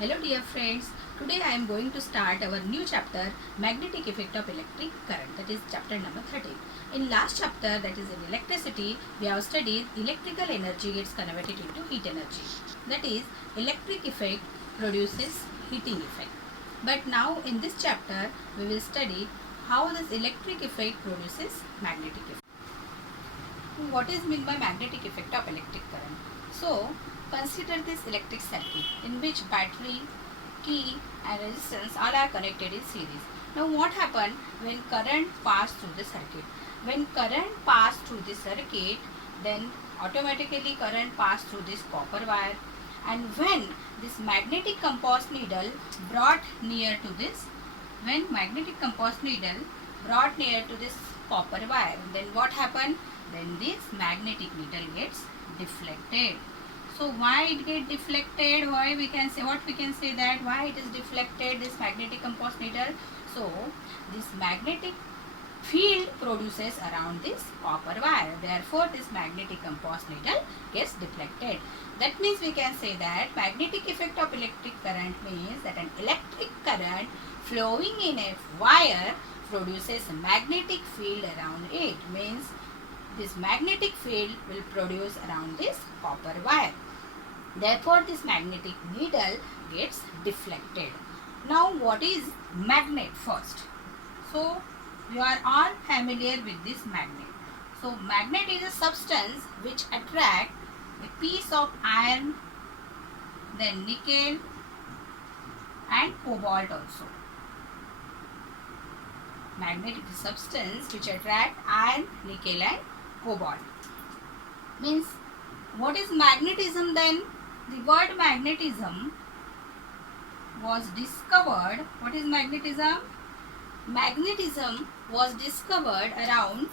Hello dear friends, today I am going to start our new chapter magnetic effect of electric current, that is chapter number 13. In last chapter, that is in electricity, we have studied electrical energy gets converted into heat energy, that is electric effect produces heating effect. But now in this chapter we will study how this electric effect produces magnetic effect. What is meant by magnetic effect of electric current? So consider this electric circuit in which battery, key and resistance all are connected in series. Now what happened when current passed through the circuit? When current passed through the circuit, then automatically current passed through this copper wire, and when this magnetic compass needle brought near to this, when magnetic compass needle brought near to this copper wire, then what happened? Then this magnetic needle gets deflected. So why it get deflected? Why we can say, what we can say that why it is deflected, this magnetic compass needle? So this magnetic field produces around this copper wire. Therefore this magnetic compass needle gets deflected. That means we can say that magnetic effect of electric current means that an electric current flowing in a wire produces a magnetic field around it. Means this magnetic field will produce around this copper wire. Therefore this magnetic needle gets deflected. Now what is magnet first? So you are all familiar with this magnet. So magnet is a substance which attract a piece of iron, then nickel and cobalt also. Magnet is a substance which attract iron, nickel and cobalt. Means what is magnetism then? The word magnetism was discovered. What is magnetism? Magnetism was discovered around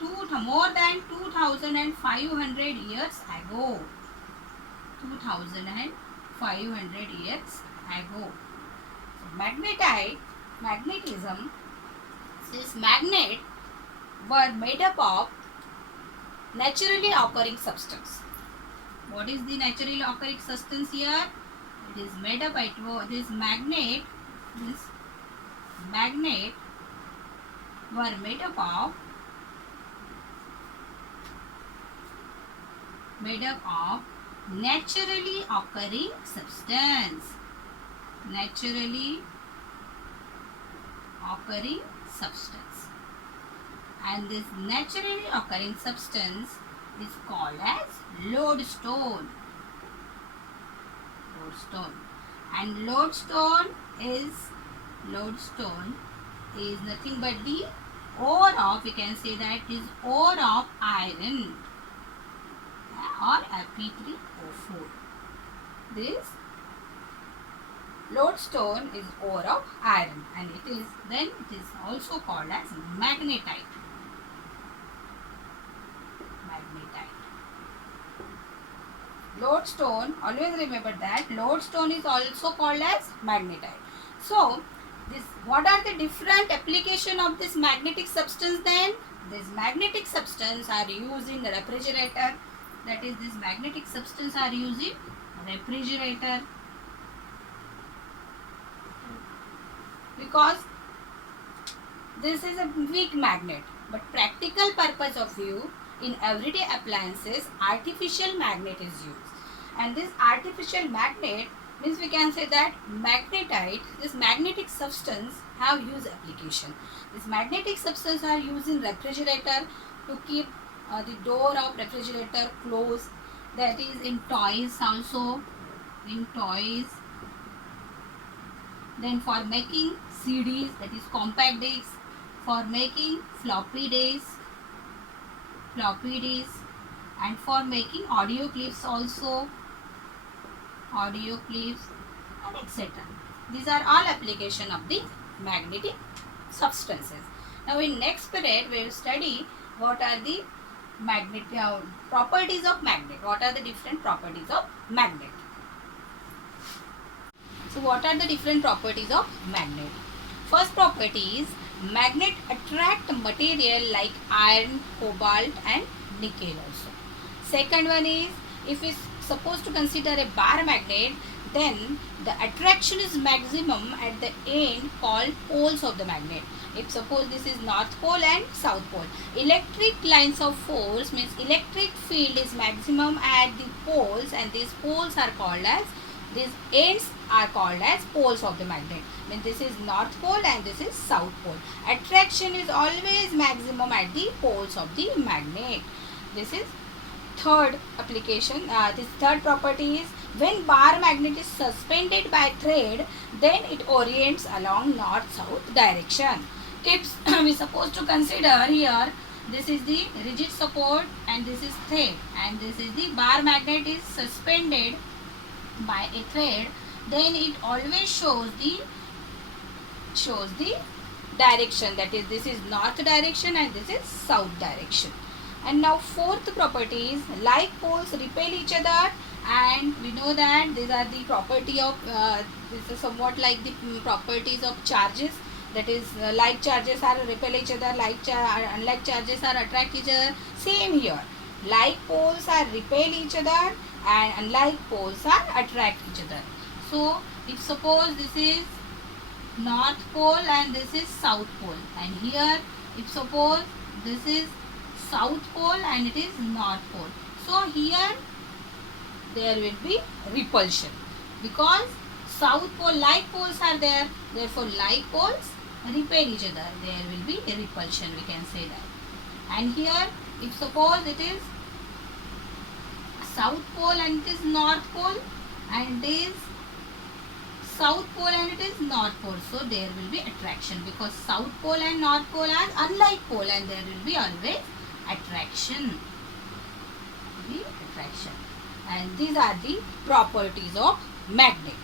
more than 2500 years ago. 2500 years ago. So magnetism, this magnet were made up of naturally occurring substance. What is the naturally occurring substance here? It is made up by this magnet were made up of naturally occurring substance. Naturally occurring substance. And this naturally occurring substance is called as lodestone. And lodestone is nothing but the ore of, we can say that is ore of iron or Fe3O4. This lodestone is ore of iron, and it is also called as magnetite. Lodestone, always remember that lodestone is also called as magnetite. So what are the different application of this magnetic substance then? This magnetic substance are used in the refrigerator. That is, this magnetic substance are used in refrigerator, because this is a weak magnet. But practical purpose of view, in everyday appliances, artificial magnet is used. And this artificial magnet means we can say that magnetite, this magnetic substance have used application. This magnetic substance are used in refrigerator to keep the door of refrigerator closed. That is in toys also, Then for making CDs, that is compact discs, for making floppy disks, and for making audio clips also, and etc. These are all application of the magnetic substances. Now in next period we will study what are the properties of magnet. What are the different properties of magnet? So what are the different properties of magnet? First property is magnet attract material like iron, cobalt and nickel also. Second one is, if we suppose to consider a bar magnet, then the attraction is maximum at the end called poles of the magnet. If suppose this is north pole and south pole, electric lines of force means electric field is maximum at the poles, and these poles are called as, these ends are called as poles of the magnet. Means this is north pole and this is south pole. Attraction is always maximum at the poles of the magnet. This is third application. This third property is, when bar magnet is suspended by thread, then it orients along north-south direction. Tips we supposed to consider here. This is the rigid support and this is thread, and this is the bar magnet is suspended by a thread, then it always shows the direction, that is, this is north direction and this is south direction. And now fourth property is, like poles repel each other, and we know that these are the property of this is somewhat like the properties of charges, that is, like charges are repel each other, unlike charges are attract each other. Same here, like poles are repel each other and unlike poles are attract each other. So if suppose this is north pole and this is south pole, and here if suppose this is south pole and it is north pole, so here there will be repulsion, because south pole like poles are there, therefore like poles repel each other, there will be a repulsion, we can say that. And here if suppose it is south pole and it is north pole, and this south pole and it is north pole, so there will be attraction, because south pole and north pole are unlike pole, and there will be always attraction. And these are the properties of magnet.